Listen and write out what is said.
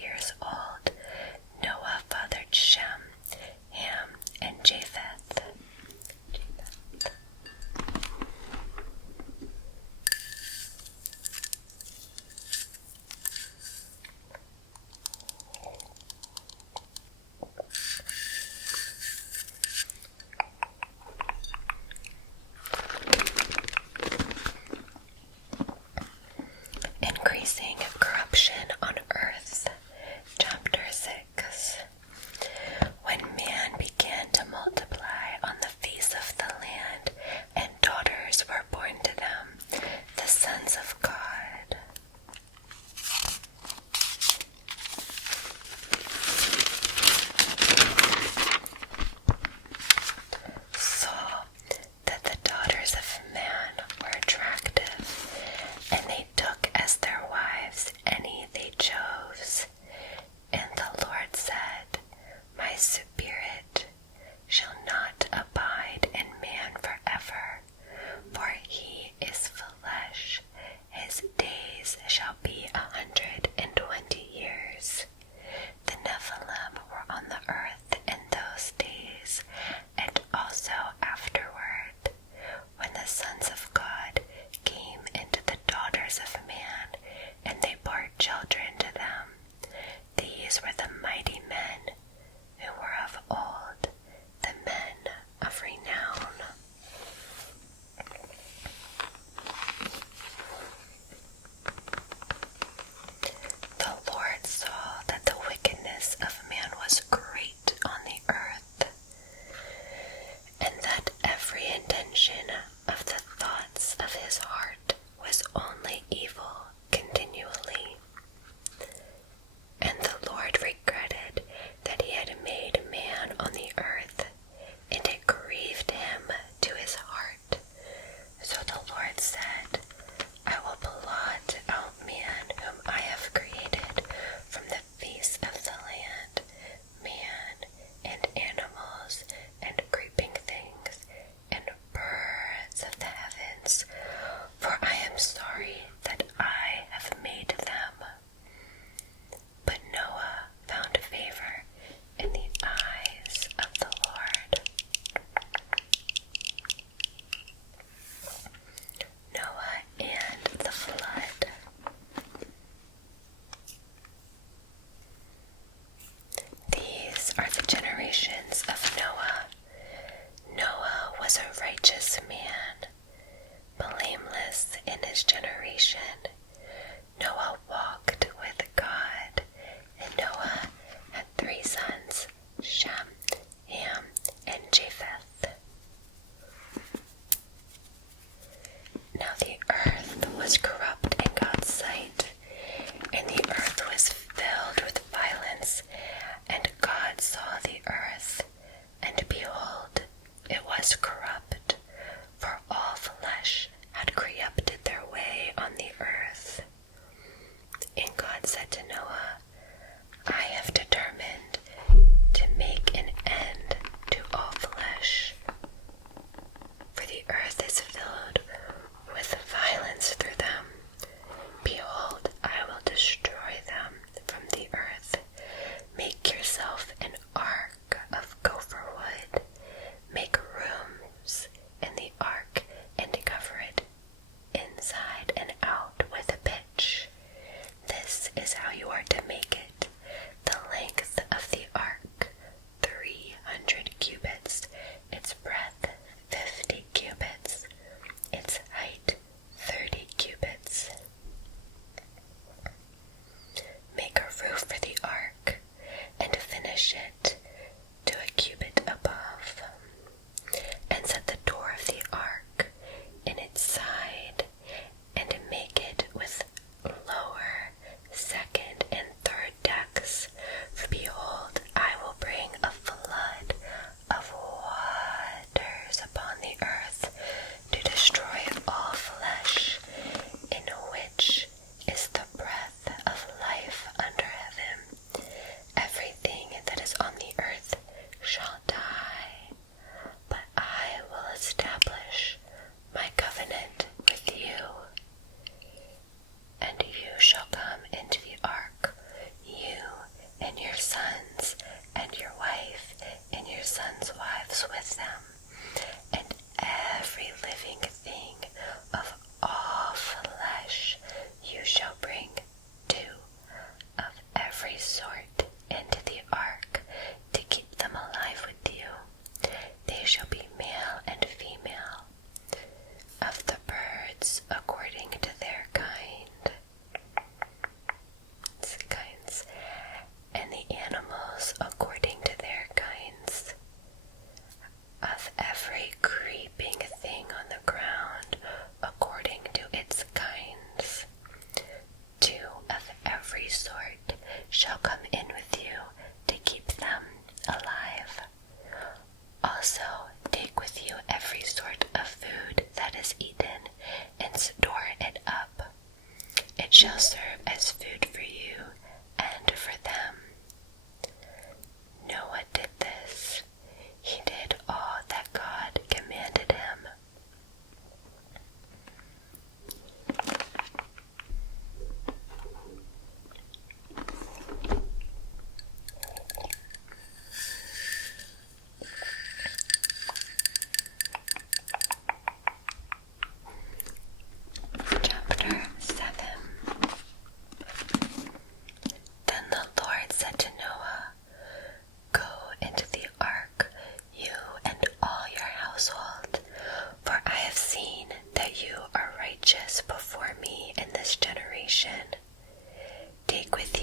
years old, Noah fathered Shem, Ham, and Japheth. Increasing corruption on earth. Chapter 6. When man began to multiply on the face of the land, and daughters were born to them, the sons of God saw that the daughters of man were attractive, and they took as their wives any they chose. And the Lord said, My spirit shall not abide in man forever, for he is flesh. His days shall be 120 years. The Nephilim were on the earth in those days, and also afterward, when the sons of God came into the daughters of man, and they bore children to them. These were the mighty men who were of old, the men of renown. The Lord saw that the wickedness of man was great on the earth, and that every intention of the thoughts of his heart was only evil continually. And the Lord regretted that he had made man on the earth, and it grieved him to his heart. So the Lord said, I will blot out man whom I have created from the face of the land, man and animals and creeping things and birds of the heavens, for I am sorry that I have made them. But Noah found favor in the eyes of the Lord. Noah and the flood. These are the generations of Noah. Noah was a righteous man, blameless in his generation. Noah walked with God, and Noah had 3 sons, Shem, Ham, and Japheth. Now the earth was corrupt in God's sight, and the earth was filled with violence. And God saw the earth, and behold, it was corrupt, for all flesh had corrupted their way on the earth. And God said to Noah, I have determined to make an end to all flesh, for the earth is filled with violence through them. Behold, I will destroy them from the earth. Make yourself an ark of gopher wood. Make rooms in the ark and cover it inside and out with a pitch. This is how you are to make it. The length of the ark, 300 cubits, its breadth 50 cubits, its height 30 cubits. Make a roof for the ark, and finish it to a cubit above, and set the door of the ark in its side, and make it with lower, second, and third shall come in with you to keep them alive. Also, take with you every sort of food that is eaten, and store it up. It shall serve as food for you and for them. Noah did this. He did all that God commanded him. Chapter 7. Then the Lord said to Noah, "Go into the ark, you and all your household, for I have seen that you are righteous before me in this generation. Take with